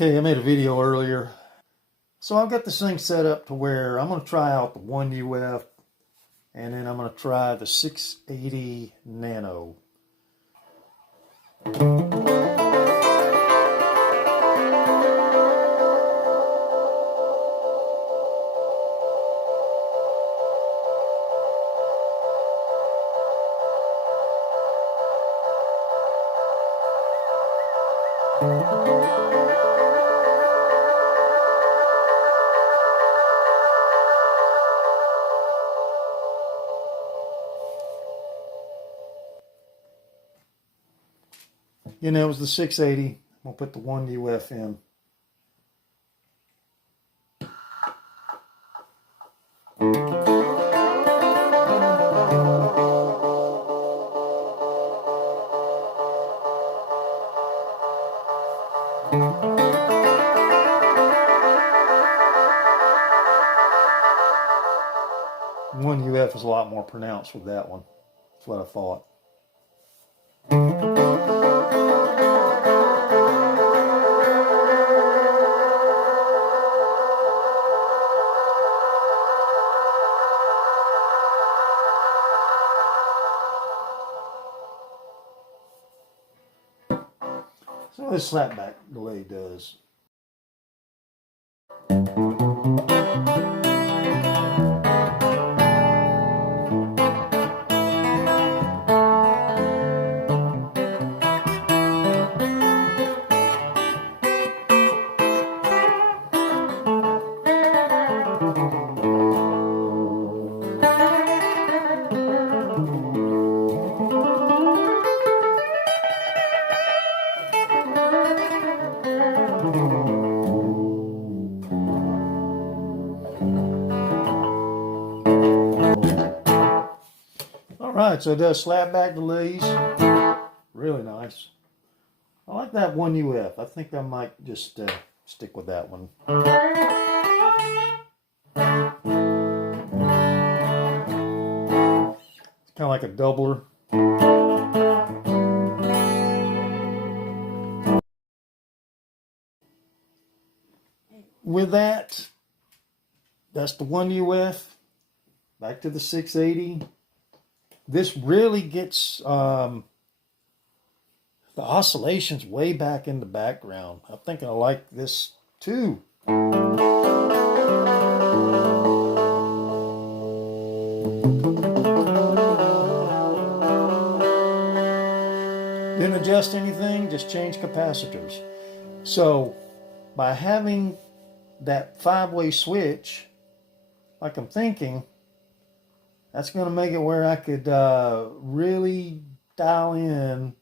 Okay, I made a video earlier. So I've got this thing set up to where I'm going to try out the 1UF and then I'm going to try the 680 Nano. You know, it was the 680. I'm going to put the 1UF in. One UF is a lot more pronounced with that one. That's what I thought. So this slapback delay does. Alright, so it does slapback delays. Really nice. I like that 1UF. I think I might just stick with that one. It's kind of like a doubler. With that, that's the 1UF. Back to the 680. This really gets the oscillations way back in the background. I'm thinking I like this too. Didn't adjust anything, just change capacitors. So by having that 5-way switch, like I'm thinking, that's going to make it where I could really dial in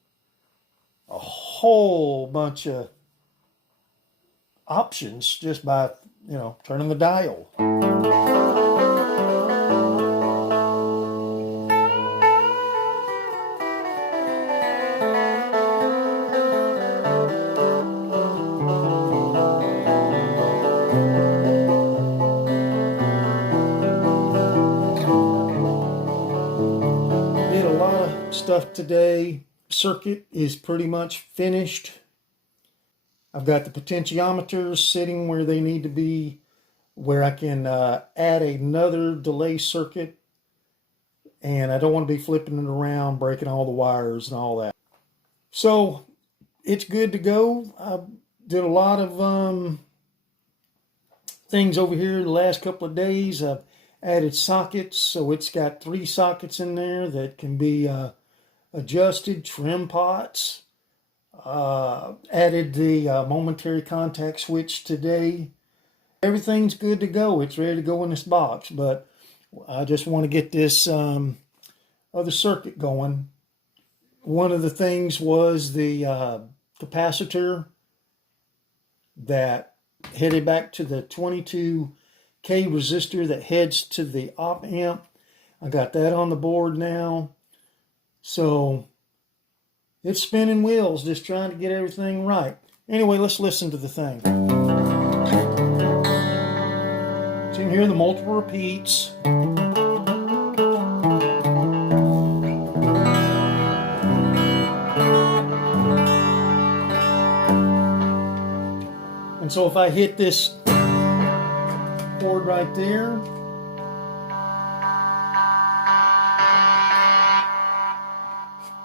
a whole bunch of options just by, turning the dial. Stuff today. Circuit is pretty much finished. I've got the potentiometers sitting where they need to be, where I can add another delay circuit, and I don't want to be flipping it around, breaking all the wires and all that. So it's good to go. I did a lot of things over here the last couple of days. I've added sockets, so it's got 3 sockets in there that can be adjusted, trim pots, added the momentary contact switch today. Everything's good to go. It's ready to go in this box, but I just want to get this other circuit going. One of the things was the capacitor that headed back to the 22K resistor that heads to the op amp. I got that on the board now. So it's spinning wheels, just trying to get everything right. Anyway, let's listen to the thing. So you can hear the multiple repeats. So if I hit this cord right there,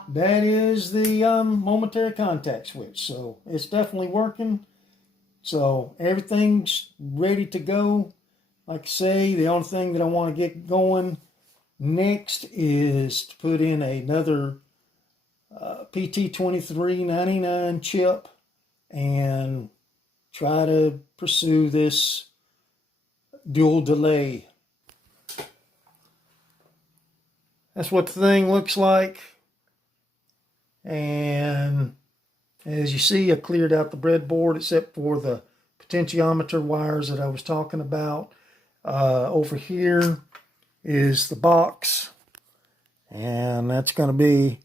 that is the momentary contact switch. So it's definitely working. So everything's ready to go. Like I say, the only thing that I want to get going next is to put in another PT2399 chip and try to pursue this dual delay. That's what the thing looks like. And as you see, I cleared out the breadboard except for the potentiometer wires that I was talking about. Over here is the box, and that's going to be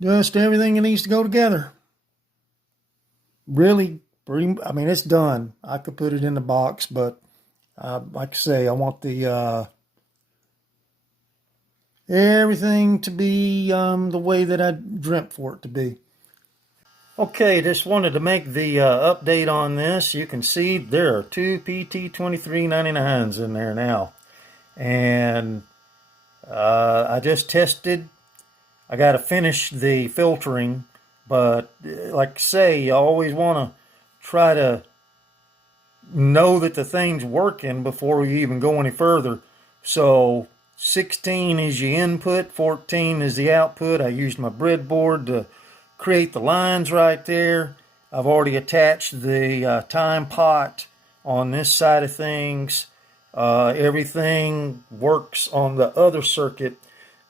just everything that needs to go together. Really, I mean, it's done. I could put it in the box, but like I say, I want the everything to be the way that I dreamt for it to be. Okay, just wanted to make the update on this. You can see there are two PT2399s in there now. And I just tested. I got to finish the filtering. But like I say, you always want to try to know that the thing's working before you even go any further. So 16 is your input, 14 is the output. I used my breadboard to create the lines right there. I've already attached the time pot on this side of things. Everything works on the other circuit.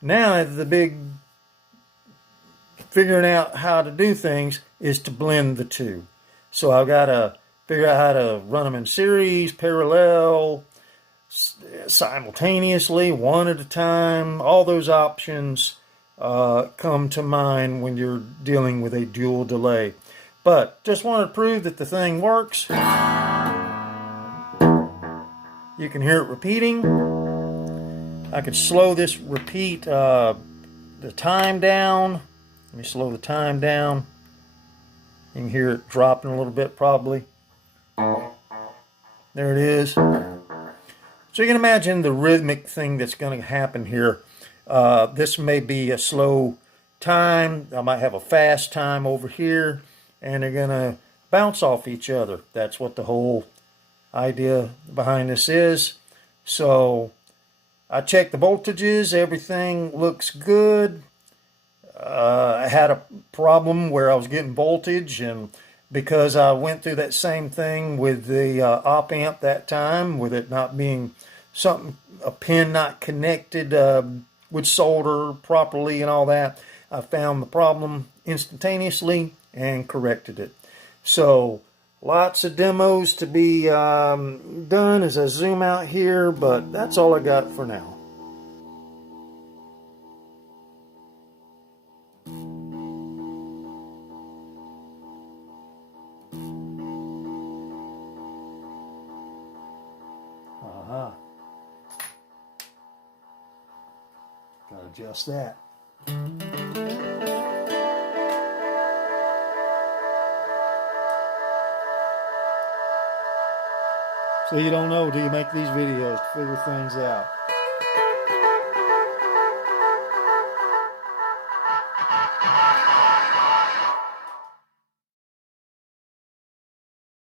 Now the big figuring out how to do things is to blend the two. So I've got to figure out how to run them in series, parallel, simultaneously, one at a time. All those options come to mind when you're dealing with a dual delay. But just wanted to prove that the thing works. You can hear it repeating. I could slow this repeat the time down. Let me slow the time down. You can hear it dropping a little bit probably. There it is. So you can imagine the rhythmic thing that's going to happen here. This may be a slow time. I might have a fast time over here, and they're going to bounce off each other. That's what the whole idea behind this is. So I checked the voltages. Everything looks good. I had a problem where I was getting voltage, and because I went through that same thing with the op amp that time, with it not being a pin not connected with solder properly and all that, I found the problem instantaneously and corrected it. So lots of demos to be done as I zoom out here, but that's all I got for now. Gotta adjust that. So you don't know till you make these videos to figure things out.